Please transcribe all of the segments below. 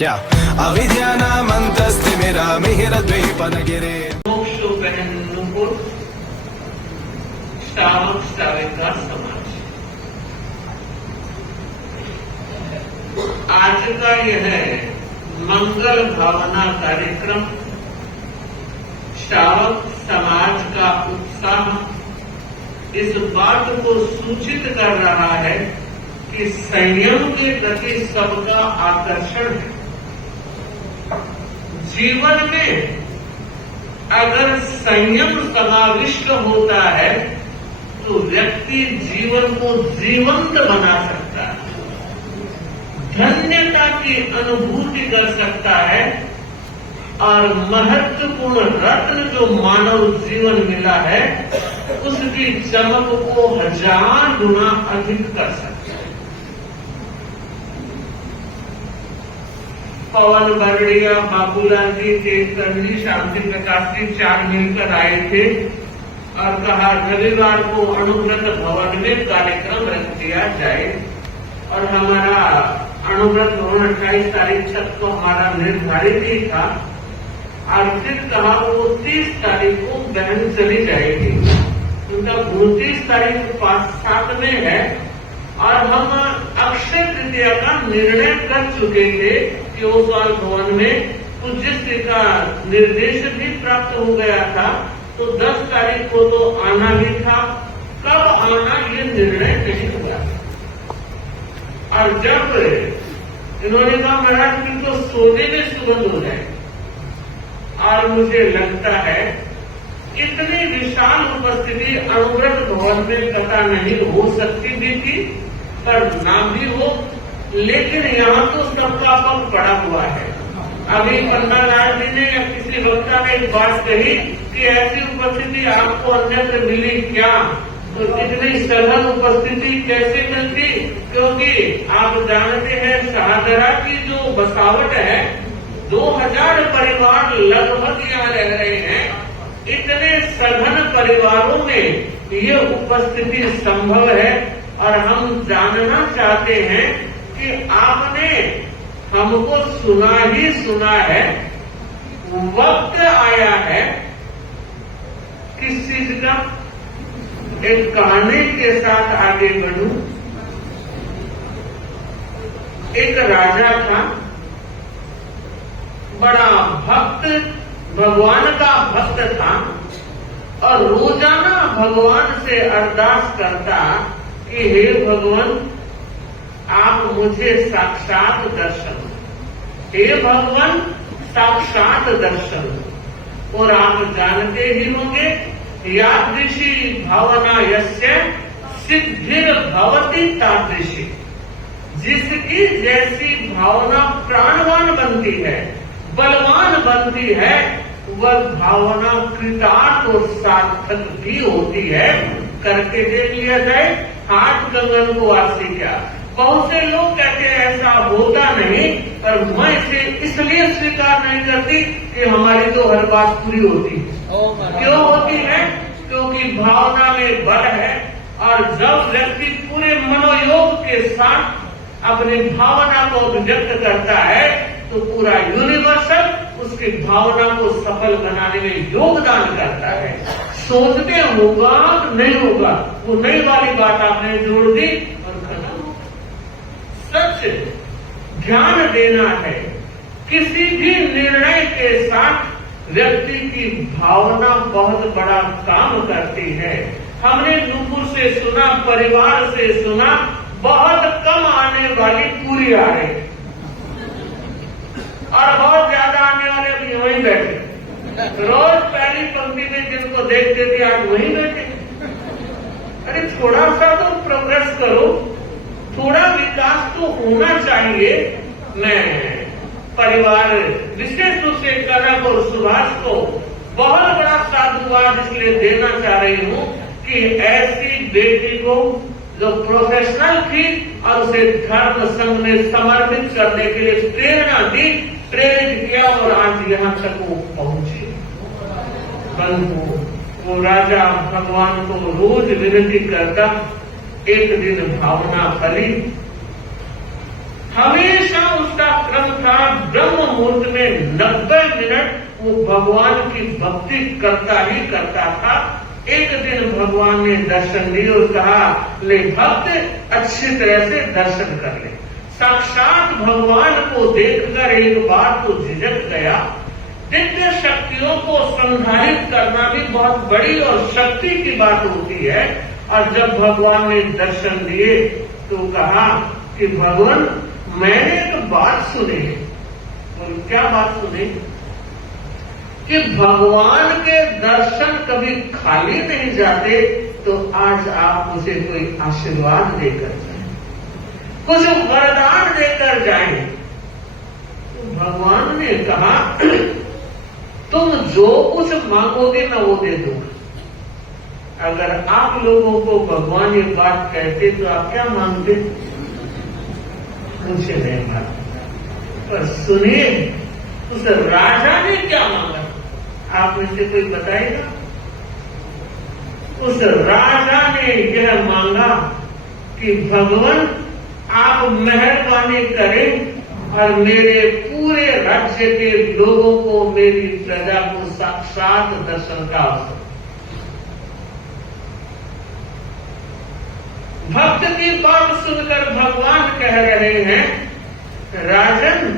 क्या अविद्यानामन्तस्तिमिरामिहिरद्वीपनगिरे श्रावक श्राविका समाज। आज का यह मंगल भावना कार्यक्रम श्रावक समाज का उत्साह इस बात को सूचित कर रहा है कि संयम के प्रति सबका आकर्षण है। जीवन में अगर संयम समाविष्ट होता है तो व्यक्ति जीवन को जीवंत बना सकता है, धन्यता की अनुभूति कर सकता है और महत्वपूर्ण रत्न जो मानव जीवन मिला है उसकी चमक को 1000 गुना अधिक कर सकता है। पवन बरड़िया, बाबूलाल जी, तेजकर्णी, शांति प्रकाश जी 4 मिलकर आए थे और कहा रविवार को अनुव्रत भवन में कार्यक्रम रख दिया जाए और हमारा अनुव्रत भवन 28 तारीख तक तो हमारा निर्धारित ही था और फिर कहा वो 30 तारीख को बहन चली जाएगी, उनका 29 तारीख 5-7 में है और हम अक्षय तृतीया का निर्णय कर चुके थे कि ओसवाल भवन में पूज्य श्री का निर्देश भी प्राप्त हो गया था, तो 10 तारीख को तो आना ही था। कब आना ये निर्णय नहीं हुआ और जब इन्होंने कहा महाराज की तो सोने में सुगंध हो जाए और मुझे लगता है इतनी विशाल उपस्थिति अनुव्रत भवन में पता नहीं हो सकती भी थी पर ना भी हो, लेकिन यहाँ तो सबका पग पड़ा हुआ है। अभी पन्नालाल जी ने या किसी वक्ता ने एक बात कही कि ऐसी उपस्थिति आपको अन्यत्र मिली क्या, तो इतनी सघन उपस्थिति कैसे मिलती, क्योंकि आप जानते हैं शाहदरा की जो बसावट है 2000 परिवार लगभग यहाँ रह रहे हैं। इतने सघन परिवारों में ये उपस्थिति संभव है और हम जानना चाहते हैं कि आपने हमको सुना ही सुना है, वक्त आया है किस चीज का, एक कहानी के साथ आगे बढ़ूं। एक राजा था, बड़ा भक्त, भगवान का भक्त था और रोजाना भगवान से अरदास करता कि हे भगवान आप मुझे साक्षात दर्शन, हे भगवान साक्षात दर्शन। और आप जानते ही होंगे यादृशी भावना यस्य सिद्धिर भवति तादृशी, जिसकी जैसी भावना प्राणवान बनती है, बलवान बनती है, वह भावना कृतार्थ और सार्थक भी होती है। करके देख लिया जाए, हाथ कंगन को आसी क्या। बहुत से लोग कहते हैं ऐसा होता नहीं, पर मैं इसे इसलिए स्वीकार नहीं करती कि हमारी तो हर बात पूरी होती है। क्यों होती है? क्योंकि भावना में बल है और जब व्यक्ति पूरे मनोयोग के साथ अपनी भावना को व्यक्त करता है तो पूरा यूनिवर्सल उसकी भावना को सफल बनाने में योगदान करता है। सोचते होगा नहीं होगा, वो नई वाली बात आपने जोड़ दी और खत्म। सच ध्यान देना है, किसी भी निर्णय के साथ व्यक्ति की भावना बहुत बड़ा काम करती है। हमने नुपुर से सुना, परिवार से सुना, बहुत कम आने वाली पूरी आ रही और बहुत ज्यादा आने वाले अभी वहीं बैठे। रोज पहली पंक्ति में जिनको देखते थे आज वहीं बैठे। अरे थोड़ा सा तो प्रोग्रेस करो, थोड़ा विकास तो होना चाहिए। मैं परिवार विशेष रूप से कनक और सुभाष को बहुत बड़ा साधुवाद इसलिए देना चाह रही हूँ कि ऐसी बेटी को जो प्रोफेशनल थी और उसे धर्म संघ में समर्पित करने के लिए प्रेरणा दी, प्रेरित किया और आज यहाँ तक वो पहुंचे। परंतु वो राजा भगवान को रोज विनती करता, एक दिन भावना फली हमेशा उसका क्रम था ब्रह्म मुहूर्त में 90 मिनट वो भगवान की भक्ति करता ही करता था। एक दिन भगवान ने दर्शन दिए और कहा, ले भक्त अच्छी तरह से दर्शन कर ले। साक्षात भगवान को देखकर एक बार तो झिझक गया। दिव्य शक्तियों को संधारित करना भी बहुत बड़ी और शक्ति की बात होती है। और जब भगवान ने दर्शन दिए तो कहा कि भगवान मैंने एक बात सुनी है। और क्या बात सुनी? कि भगवान के दर्शन कभी खाली नहीं जाते, तो आज आप मुझे कोई आशीर्वाद देकर जाएं, कुछ वरदान देकर जाएं। तो भगवान ने कहा, तुम जो कुछ मांगोगे मैं वो दे दूंगा। अगर आप लोगों को भगवान ये बात कहते तो आप क्या मांगते? मुझे नहीं मांगते। पर सुनिए उस राजा ने क्या मांगा, आप में से कोई बताएगा? उस राजा ने यह मांगा कि भगवान आप मेहरबानी करें और मेरे पूरे राज्य के लोगों को, मेरी प्रजा को साक्षात दर्शन का अवसर। भक्त की बात सुनकर भगवान कह रहे हैं, राजन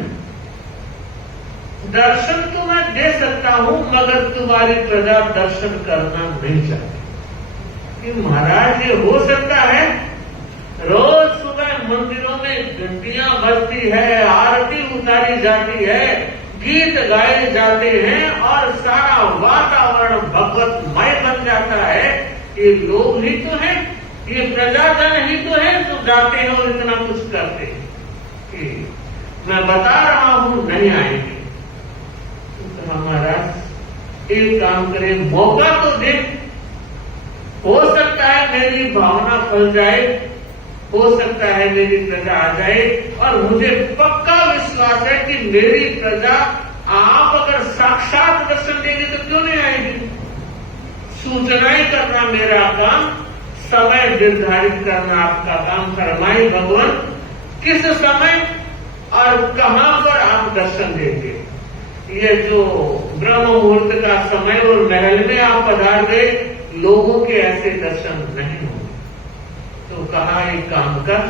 दर्शन तो मैं दे सकता हूं, मगर तुम्हारी प्रजा दर्शन करना नहीं चाहती। कि महाराज ये हो सकता है? रोज सुबह मंदिरों में घंटियां बजती है, आरती उतारी जाती है, गीत गाए जाते हैं और सारा वातावरण भगवतमय बन जाता है। ये लोग ही तो हैं, ये प्रजाजन ही तो है जो जाते हैं और इतना कुछ करते हैं। कि मैं बता रहा हूं नहीं आएंगे। तो हमारा एक काम करे, मौका तो दे। हो सकता है मेरी भावना फल जाए, हो सकता है मेरी प्रजा आ जाए। और मुझे पक्का विश्वास है कि मेरी प्रजा आप अगर साक्षात दर्शन देंगे तो क्यों नहीं आएगी। सूचनाएं करना मेरा काम, समय निर्धारित करना आपका काम। फरमाए भगवान किस समय और कहां पर आप दर्शन देंगे। ये जो ब्रह्म मुहूर्त का समय और महल में आप पधार गए, लोगों के ऐसे दर्शन नहीं होंगे। तो कहा एक काम कर,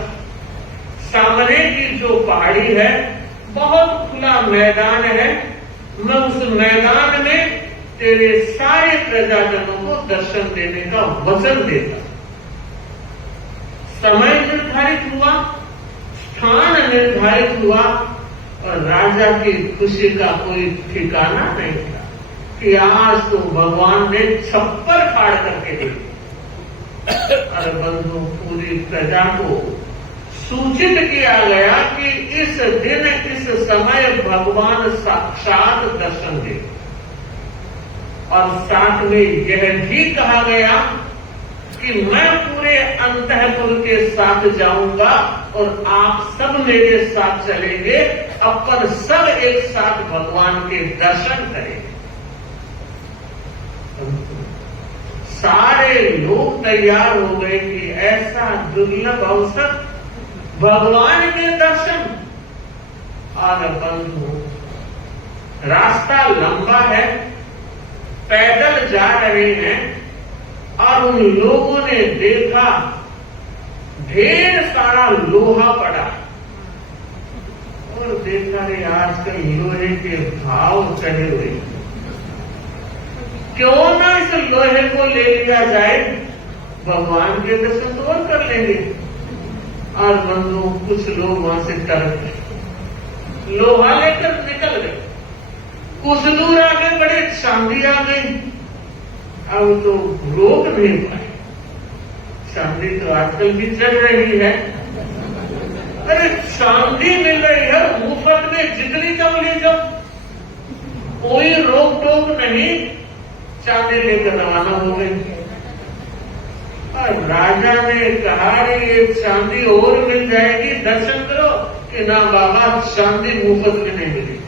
सामने की जो पहाड़ी है बहुत खुला मैदान है, मैं उस मैदान में तेरे सारे प्रजाजनों को दर्शन देने का वचन देता। समय निर्धारित हुआ, स्थान निर्धारित हुआ और राजा की खुशी का कोई ठिकाना नहीं था कि आज तो भगवान ने छप्पर फाड़ करके दे। और बंधु पूरी प्रजा को सूचित किया गया कि इस दिन इस समय भगवान साक्षात दर्शन दे। और साथ में यह भी कहा गया कि मैं पूरे अंतःपुर के साथ जाऊंगा और आप सब मेरे साथ चलेंगे, अपन सब एक साथ भगवान के दर्शन करेंगे। सारे लोग तैयार हो गए कि ऐसा दुर्लभ अवसर, भगवान के दर्शन। और बंधु रास्ता लंबा है, पैदल जा रहे हैं और उन लोगों ने देखा ढेर सारा लोहा पड़ा और देखा रे आजकल लोहे के भाव चढ़े हुए, क्यों ना इस लोहे को ले लिया जाए, भगवान के दर्शन तो और कर लेंगे। और बंधु कुछ लोग वहां से टरक गए, लोहा लेकर निकल गए। कुछ दूर आगे बड़े चांदी आ गई, अब तो रोक नहीं पाए। चांदी तो आजकल भी चल रही है। अरे चांदी मिल रही है मुफ्त में, जितनी जाओ ले जाओ, कोई रोक टोक नहीं। चांदी लेकर रवाना हो गई। और राजा ने कहा ये चांदी और मिल जाएगी, दर्शन करो। कि ना बाबा, चांदी मुफ्त में नहीं मिलेगी।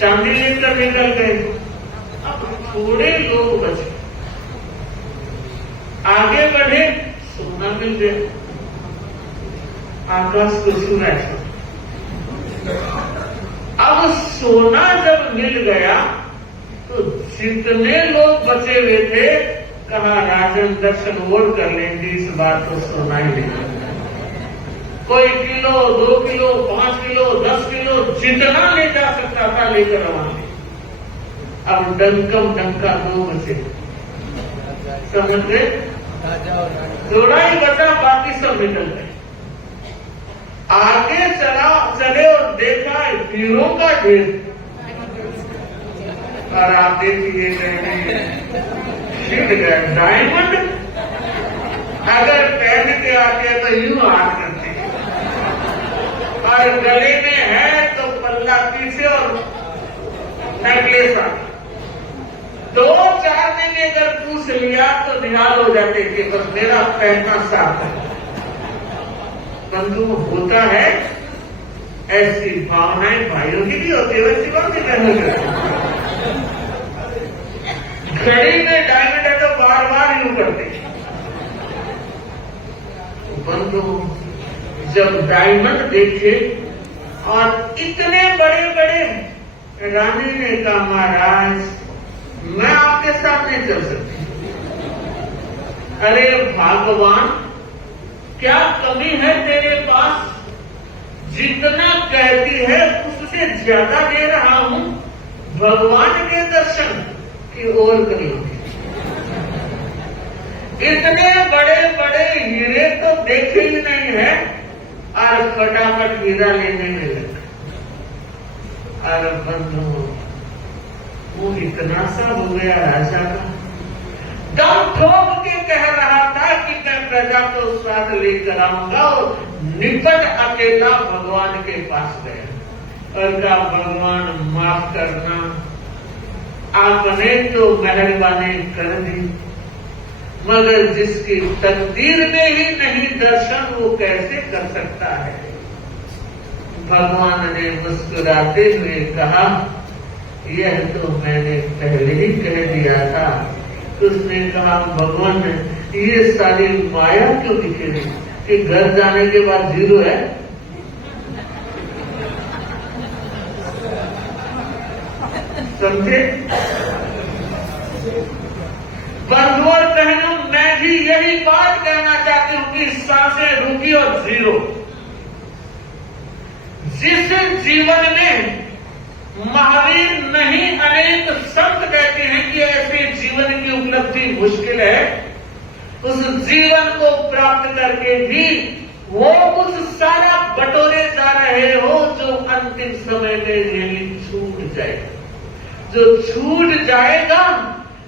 चांदी लेकर निकल गए। अब थोड़े लोग बचे, आगे बढ़े, सोना मिल गया। आकाश को छूना है। अब सोना जब मिल गया तो जितने लोग बचे हुए थे, कहा राजन दर्शन और कर लेंगे, इस बार तो सोना ही नहीं। कोई किलो, 2 किलो, 5 किलो, 10 किलो, जितना ले जा सकता था लेकर रवाना। अब डंकम डंका 2 बचे, समझ गए? थोड़ा ही बचा, बाकी सब निकल गए। आगे चले और देखा हीरो का ढेर, और आप देखिए गए डायमंड। अगर पहन के आते तो यूं हाथ करते, और गले में है तो पल्ला पीछे और नेकलेस आते। 2-4 दिन अगर पूछ लिया तो निहाल हो जाते कि बस मेरा पहनना साफ है। बंधु होता है, ऐसी भावनाएं भाइयों की भी होती है, वैसी बात नहीं बहनों। घड़ी में डायमंड है तो बार बार यूं करते। बंधु जब डायमंड देखे और इतने बड़े बड़े, रानी ने कहा महाराज मैं आपके साथ नहीं चल सकती। अरे भगवान क्या कमी है तेरे पास, जितना कहती है उससे ज्यादा दे रहा हूं, भगवान के दर्शन की ओर करिए। इतने बड़े बड़े हीरे तो देखे ही नहीं है, और फटाफट हीरा लेने में लगा। अरे बंधु वो इतना सा हो गया राजा का, दम ठोक के कह रहा था कि मैं प्रजा को साथ लेकर आऊंगा, और निपट अकेला भगवान के पास गया और कहा भगवान माफ करना, आपने तो मेहरबानी कर दी, मगर जिसकी तकदीर में ही नहीं दर्शन वो कैसे कर सकता है। भगवान ने मुस्कुराते हुए कहा यह तो मैंने पहले ही कह दिया था। उसने कहा भगवान ये सारी माया क्यों दिखेगी कि घर जाने के बाद 0 है। समझे बंधु और बहनों, मैं भी यही बात कहना चाहती हूं कि सांसें रुकी और 0। जिस जीवन में महावीर नहीं अनेक संत कहते हैं कि ऐसे जीवन की उपलब्धि मुश्किल है, उस जीवन को प्राप्त करके भी वो उस सारा बटोरे जा रहे हो जो अंतिम समय में यही छूट जाएगा। जो छूट जाएगा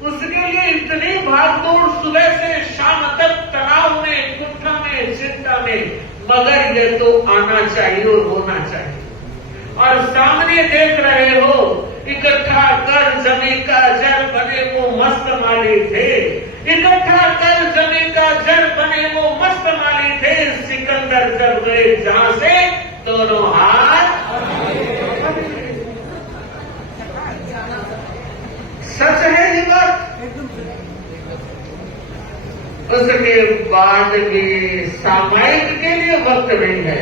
उसके लिए इतनी भागदौड़ सुबह से शाम तक, तनाव में, कुंठा में, चिंता में, मगर ये तो आना चाहिए और होना चाहिए। और सामने देख रहे हो इकट्ठा कर जमी का जल बने वो मस्त माली थे, इकट्ठा कर जमी का जल बने वो मस्त माली थे, सिकंदर जब गए जहां से दोनों हाथ। सच है ये बात। उसके बाद भी सामायिक के लिए वक्त नहीं है,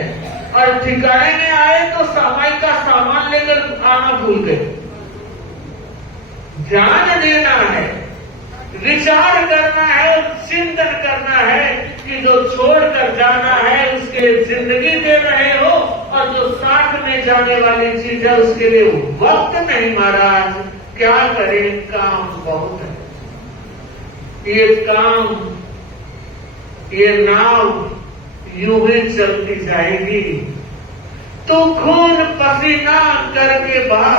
और ठिकाने में आए तो सामायिक का सामान लेकर आना भूल गए। ध्यान देना है, विचार करना है और चिंतन करना है कि जो छोड़कर जाना है उसके जिंदगी दे रहे हो, और जो साथ में जाने वाली चीज है उसके लिए वक्त नहीं। महाराज क्या करें, काम बहुत है। ये काम, ये नाव यूं ही चलती जाएगी। तो खून पसीना करके बहा,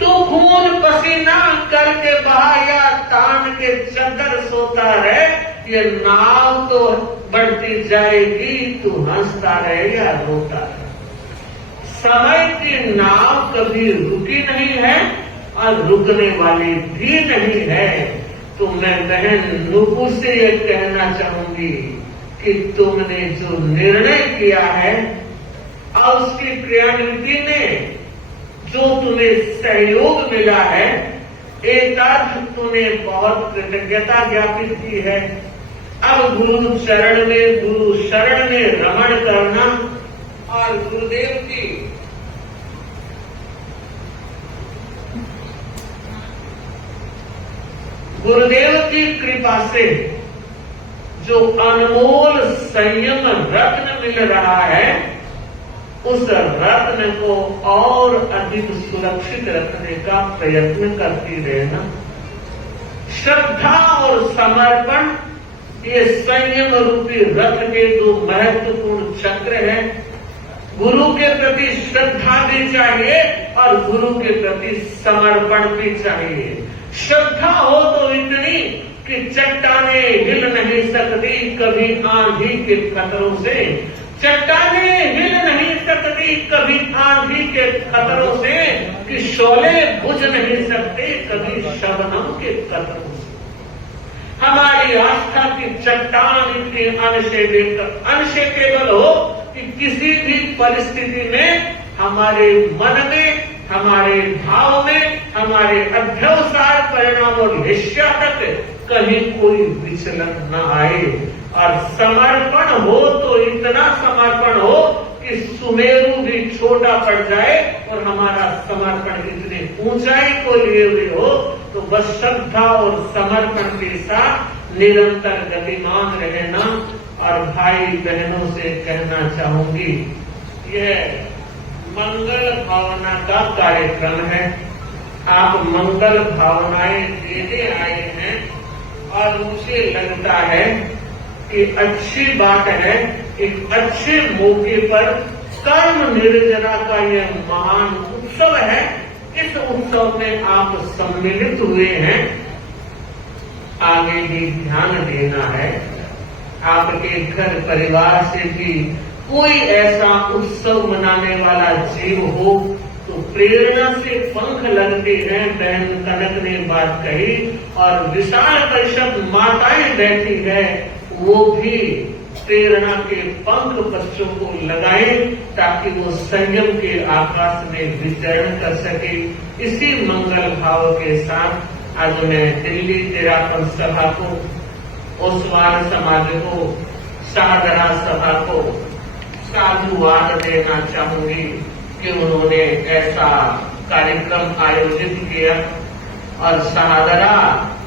तो खून पसीना करके बहा या तान के चद्दर सोता रहे, ये नाव तो बढ़ती जाएगी, तू हंसता रहे या रोता रहे। समय की नाव कभी रुकी नहीं है और रुकने वाली भी नहीं है। तो मैं बहन नूपुर से ये कहना चाहूंगी कि तुमने जो निर्णय किया है और उसकी क्रियान्विति में जो तुम्हें सहयोग मिला है, एक तुम्हें बहुत कृतज्ञता ज्ञापित की है। अब गुरु चरण में, गुरु शरण में रमण करना और गुरुदेव की कृपा से जो अनमोल संयम रत्न मिल रहा है, उस रत्न को और अधिक सुरक्षित रखने का प्रयत्न करती रहना। श्रद्धा और समर्पण, ये संयम रूपी रथ के दो महत्वपूर्ण चक्र हैं। गुरु के प्रति श्रद्धा भी चाहिए और गुरु के प्रति समर्पण भी चाहिए। श्रद्धा हो तो इतनी कि चट्टानें हिल नहीं सकती कभी आंधी के खतरों से, चट्टानें हिल नहीं सकती कभी आंधी के खतरों से, कि शोले बुझ नहीं सकते कभी शबनम के कतरों से। हमारी आस्था की चट्टान इतनी अंश केवल हो कि किसी भी परिस्थिति में हमारे मन में, हमारे भाव में, हमारे अध्यवसाय परिणाम और निश्चय तक कहीं कोई विचलन न आए। और समर्पण हो तो इतना समर्पण हो कि सुमेरु भी छोटा पड़ जाए और हमारा समर्पण इतने ऊंचाई को लिए हुए हो, तो बस श्रद्धा और समर्पण के साथ निरंतर गतिमान रहना। और भाई बहनों से कहना चाहूंगी, यह मंगल भावना का कार्यक्रम है। आप मंगल भावनाएं देने आए हैं और मुझे लगता है कि अच्छी बात है, एक अच्छे मौके पर कर्म निर्जरा का यह महान उत्सव है। इस उत्सव में आप सम्मिलित हुए हैं, आगे भी ध्यान देना है। आपके घर परिवार से भी कोई ऐसा उत्सव मनाने वाला जीव हो तो प्रेरणा से पंख लगते हैं। बहन कनक ने बात कही और विशाल परिषद माताएं बैठी है, वो भी प्रेरणा के पंख बच्चों को लगाएं ताकि वो संयम के आकाश में विचरण कर सके। इसी मंगल भाव के साथ आज मैं दिल्ली तेरापन सभा को, ओसवाल समाज को, शाहदरा सभा को साधुवाद देना चाहूंगी कि उन्होंने ऐसा कार्यक्रम आयोजित किया। और शाहदरा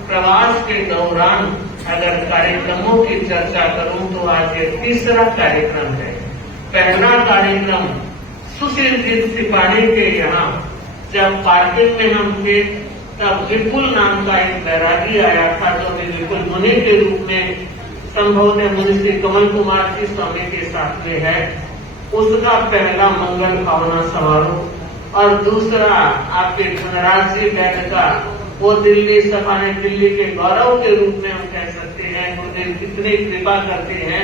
प्रवास के दौरान अगर कार्यक्रमों की चर्चा करूं तो आज ये तीसरा कार्यक्रम है। पहला कार्यक्रम सुशील जी सिपाही के यहाँ जब पार्किंग में हम थे, तब विपुल नाम का एक बैरागी आया था, जो विपुल मुनि के रूप में संभवतः मुनि श्री कमल कुमार जी स्वामी के साथ में है। उसका पहला मंगल भावना समारोह। और दूसरा आपके धनराज जी बैठ का, वो दिल्ली सभा ने दिल्ली के गौरव के रूप में हम कह सकते हैं। गुरुदेव कितनी कृपा करते हैं,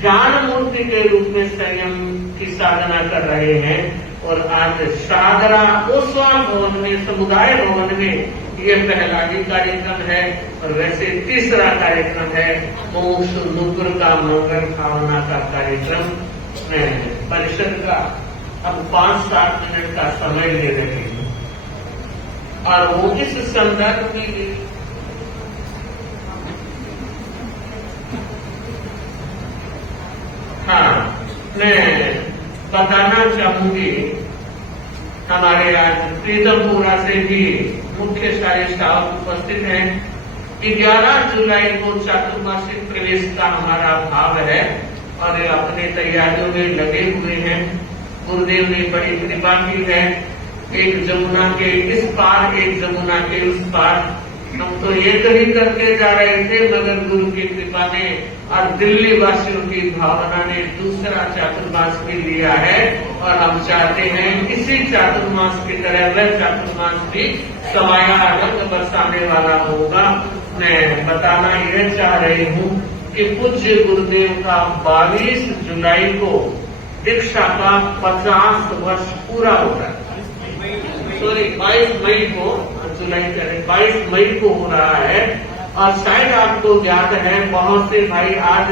ज्ञान मूर्ति के रूप में संयम की साधना कर रहे हैं। और आज शाहदरा ओसवाल भवन में, समुदाय भवन में ये पहला ही कार्यक्रम है। और वैसे तीसरा कार्यक्रम है मोक्ष नुपुर का मंगल भावना का कार्यक्रम। मैं परिषद का अब 5-7 मिनट का समय ले रही हूँ और वो इस संदर्भ में मैं बताना चाहूंगी, हमारे आज प्रीतमपुरा से भी मुख्य सारे स्टाफ उपस्थित हैं। 11 जुलाई को चातुर्मासिक प्रवेश का हमारा भाव है और अपने तैयारियों में लगे हुए हैं। गुरुदेव ने बड़ी कृपा की है, एक जमुना के इस पार, एक जमुना के उस पार। हम तो ये कहीं करके जा रहे थे, मगर गुरु की कृपा ने और दिल्ली वासियों की भावना ने दूसरा चातुर्मास भी लिया है। और हम चाहते हैं इसी चातुर्मास की तरह वह चातुर्मास भी समाया रंग बरसाने वाला होगा। मैं बताना यह चाह रही हूँ कि पूज्य गुरुदेव का 22 जुलाई को दीक्षा का 50 वर्ष पूरा होता है। सॉरी 22 मई को, जुलाई करें, 22 मई को हो रहा है। और शायद आपको याद है, बहुत से भाई आज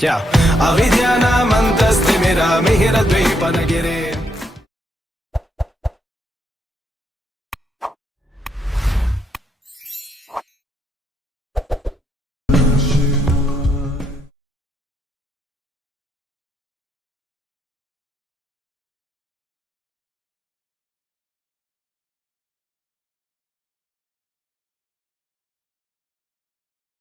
क्या अविद्या नामन्तस्तिमिरा मिहिरद्वीपनगिरे